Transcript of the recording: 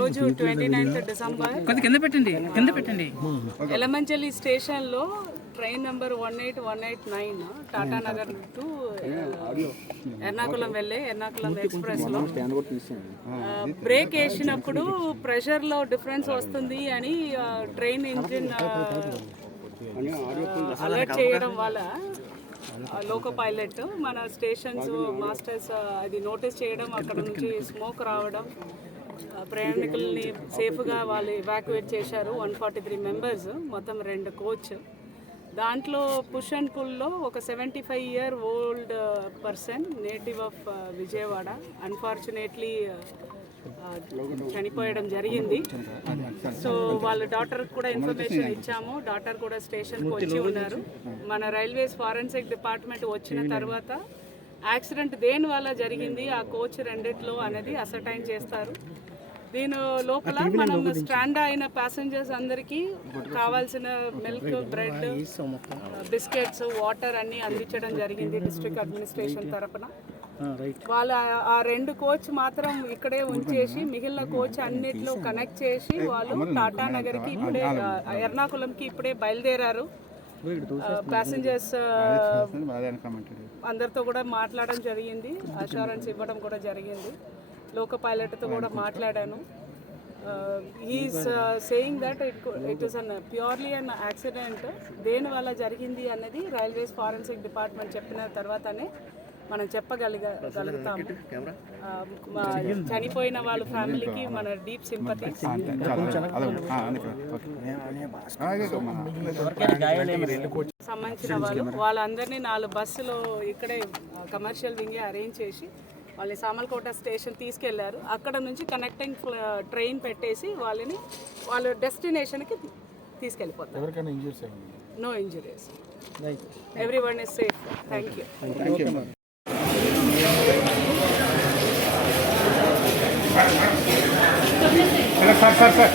రోజు 29th December Yelamanchili స్టేషన్లో train number 18189 Tata Nagar to Ernakulam వెళ్ళే ఎర్నాకుళం ఎక్స్ప్రెస్లో బ్రేక్ వేసినప్పుడు ప్రెషర్లో డిఫరెన్స్ వస్తుంది అని ట్రైన్ ఇంజిన్ అలర్ట్ చేయడం వల్ల లోకో పైలట్ మన స్టేషన్స్ మాస్టర్స్ అది నోటీస్ చేయడం, అక్కడ నుంచి స్మోక్ రావడం, ప్రయాణికుల్ని సేఫ్గా వాళ్ళు ఎవాక్యుయేట్ చేశారు. 143 మెంబర్స్, మొత్తం 2 కోచ్. దాంట్లో పుష్ అండ్ పుల్లో ఒక 75-year old person, native of Vijayawada, unfortunately చనిపోయడం జరిగింది. సో వాళ్ళ డాటర్కి కూడా ఇన్ఫర్మేషన్ ఇచ్చాము. డాటర్ కూడా స్టేషన్కి వచ్చి ఉన్నారు. మన రైల్వేస్ ఫారెన్సిక్ డిపార్ట్మెంట్ వచ్చిన తర్వాత యాక్సిడెంట్ దేని వల్ల జరిగింది, ఆ కోచ్ రెండిట్లో అనేది అసర్టైన్ చేస్తారు. దీని లోపల మనం స్టాండ్ అయిన ప్యాసింజర్స్ అందరికీ కావాల్సిన మిల్క్, బ్రెడ్, బిస్కెట్స్, వాటర్ అన్నీ అందించడం జరిగింది డిస్ట్రిక్ట్ అడ్మినిస్ట్రేషన్ తరఫున. వాళ్ళ ఆ 2 కోచ్ మాత్రం ఇక్కడే ఉంచేసి మిగిలిన కోచ్ అన్నిట్లో కనెక్ట్ చేసి వాళ్ళు టాటా నగర్కి ఇప్పుడే ఎర్నాకుళంకి ఇప్పుడే బయలుదేరారు. ప్యాసింజర్స్ అందరితో కూడా మాట్లాడడం జరిగింది, అష్యూరెన్స్ ఇవ్వడం కూడా జరిగింది. లోకో పైలట్తో కూడా మాట్లాడాను. Is saying that it is an purely an accident. దేనివల్ల జరిగింది అన్నది రైల్వేస్ ఫారెన్సిక్ డిపార్ట్మెంట్ చెప్పిన తర్వాతనే మనం చెప్పగలుగుతాము. చనిపోయిన వాళ్ళ ఫ్యామిలీకి మన డీప్ సింపతి. సంబంధించిన వాళ్ళందరినీ 4 బస్సులు ఇక్కడే కమర్షియల్ వింగే అరేంజ్ చేసి వాళ్ళని సామర్లకోట స్టేషన్ తీసుకెళ్లారు. అక్కడ నుంచి కనెక్టింగ్ ట్రైన్ పెట్టేసి వాళ్ళ డెస్టినేషన్కి తీసుకెళ్ళిపోతారు. No injuries, everyone is safe. Thank you. Sir